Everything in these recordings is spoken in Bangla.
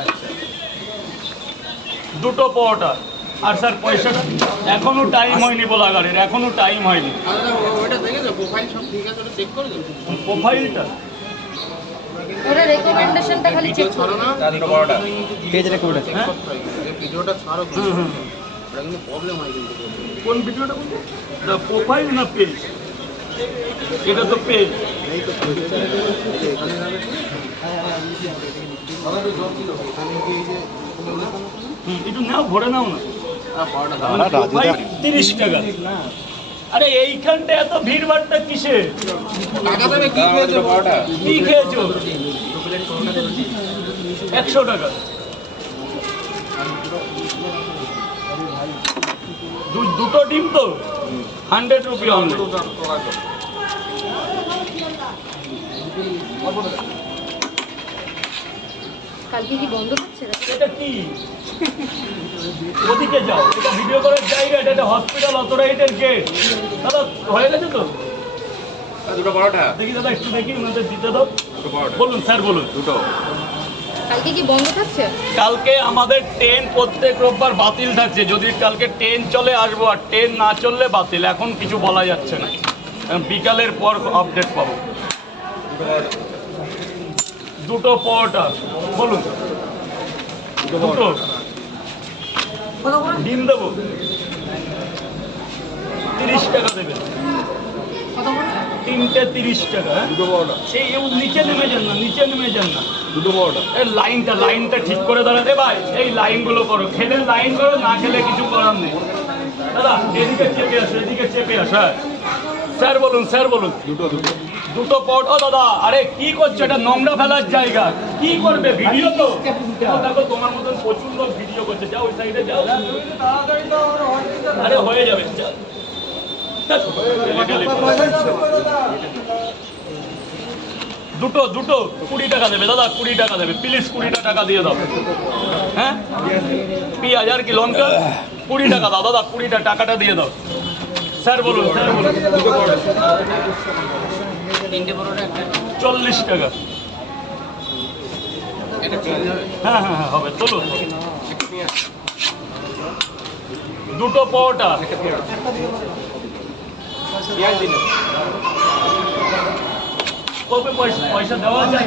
আচ্ছা, দুটো পরোটা। আর স্যার পয়সাটা এখনো টাইম হয়নি বলা গাড়ির, এখনো টাইম হয়নি। ওটা দেখেছো প্রোফাইল সব ঠিক আছে, ওটা চেক করে দেবো। প্রোফাইলটা ওরা রেকমেন্ডেশনটা খালি চেক করো না। দুটো বড়টা পেজটা করে হ্যাঁ ভিডিওটা ছাড়ো, হুম। ওটা কিন্তু প্রবলেম হয় কিন্তু। কোন ভিডিওটা বলতে? প্রোফাইল না পেজ? এটা তো পেজ। এই তো এখানে যাবে, এখানে কি এই যে একটু নাও, ভরে নাও না। পরোটা 30 টাকা। আরে এইখানটা এত ভিড় ভাড়টা কিসে? টাকা দেবে, কি খেয়েছো পরোটা? কি খেয়েছো? 100 টাকা। দুটো ডিম তো 100 রুপি অনলি। কালকে কি বন্ধ হচ্ছে? এটা কি? ওদিকে যাও, এটা ভিডিও করার জায়গা, এটা হসপিটাল অথরাইটের গেট। দাদা হয়ে গেছে তো? দুটো পরোটা, দেখি দাদা, একটু দেখি ওনাদের দিতে দাও। দুটো পরোটা, বলুন স্যার, বলুন। দুটো। কালকে কি বন্ধ থাকছে? কালকে আমাদের ট্রেন প্রত্যেক রোববার বাতিল থাকছে। যদি কালকে ট্রেন চলে আসবো, আর ট্রেন না চললে বাতিল। এখন কিছু বলা যাচ্ছে না, বিকালের পর আপডেট পাবো। দুটো পরোটা বলুন। দুটো ডিম দেবো, 30 টাকা দেবে। তিনটে 30 টাকা। হ্যাঁ? দুটো পরোটা, সেই নিচে নেমে যান না, নিচে নেমে যান না। দুটো পরোটা। এই লাইনটা ঠিক করে দাঁড়াতে ভাই, এই লাইনগুলো করো। খেলে লাইন করো, না খেলে কিছু করার নেই। দাদা এদিকে চেপে আসো, এদিকে চেপে আসো। হ্যাঁ স্যার বলুন, স্যার বলুন। দুটো দুটো দুটো পট। ও দাদা, আরে কি করছো? এটা নোংরা ফেলার জায়গা। কি করবে? ভিডিও তো। ও দেখো, তোমার মতন প্রচুর লোক ভিডিও করছে। যাও ওই সাইডে যাও। আরে হয়ে যাবে, যাও। দুটো 20 টাকা দেবে দাদা, 20 টাকা দেবে প্লিজ। 20 টাকা দিয়ে দাও। হ্যাঁ পেঁয়াজ আর কি লঙ্কা 20 টাকা দাও দাদা, 20 টাকাটা দিয়ে দাও। স্যার বলুন, স্যার বলুন। দুটো পরোটা, তিনটে পরোটা একটা 40 টাকা। এটা পেঁয়াজ হবে, হ্যাঁ হ্যাঁ হ্যাঁ হবে, চলুন। একটা পেঁয়াজ, দুটো পরোটা। একটা পেঁয়াজ, পেঁয়াজ দিলে কবে পয়সা দেওয়া যায়?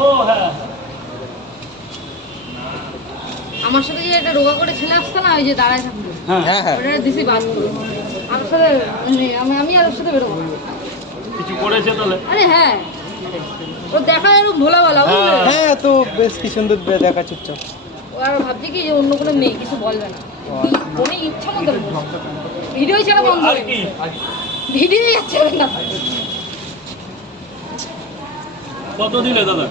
ও হ্যাঁ, আমার সাথে যে একটা রোগা করে ছেলে আসতো না, ওই যে দাঁড়ায় থাকতো, হ্যাঁ হ্যাঁ ওটা দিছি বাদ করে। আমার সাথে মানে আমি আর ওর সাথে বেরোবো না। কিছু করেছে তাহলে? আরে হ্যাঁ, ও দেখা এরকম ভোলা বলা, বুঝলে? হ্যাঁ। হ্যাঁ তো বেশ কি সুন্দর দেখা চুপচাপ। ও আর ভাবছে কি যে অন্য কোনো নেই, কিছু বলবে না। ফোনে ইচ্ছা মতো ভিডিও ছাড়া বন্ধ আর হয়ে কি? ভিডিও যাচ্ছে না। কত দিলে দাদা?